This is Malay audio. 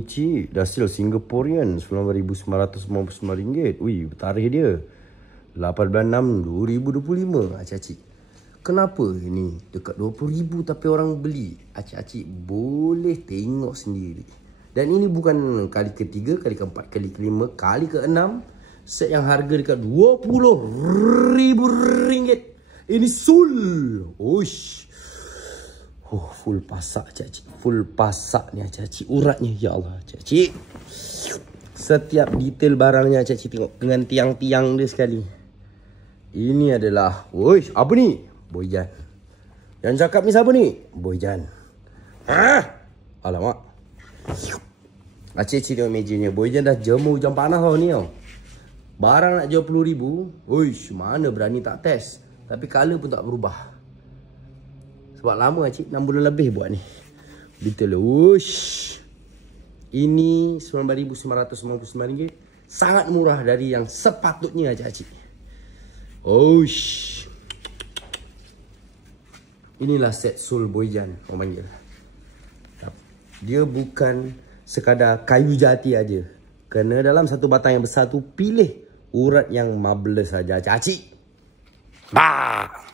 Ini cik, hasil Singaporean RM9,999. Ui, tarikh dia 18/6/2025. Acik-acik, kenapa ini dekat 20,000 tapi orang beli? Acik-acik boleh tengok sendiri. Dan ini bukan kali ketiga, kali keempat, kali kelima, kali keenam. Set yang harga dekat RM20,000. Ini sul. Uish. Full pasak acik-acik. Full pasak ni acik-acik. Uratnya, ya Allah acik-acik. Setiap detail barangnya acik-acik tengok. Dengan tiang-tiang dia sekali. Ini adalah, uish, apa ni? Boyjan. Yang cakap ni siapa ni? Boyjan. Alamak. Acik-acik tengok mejanya. Boyjan dah jemur hujan panas tau ni tau. Barang nak jual RM10,000. Uish, mana berani tak test. Tapi color pun tak berubah. Sebab lama cik, 6 bulan lebih buat ni. Detail dia. Uish. Ini RM9,999. Sangat murah dari yang sepatutnya acik-acik. Uish. Inilah set sul Boyjan orang panggil. Dia bukan sekadar kayu jati aja. Kerana dalam satu batang yang besar tu pilih urat yang marvelous saja acik-acik. Bah.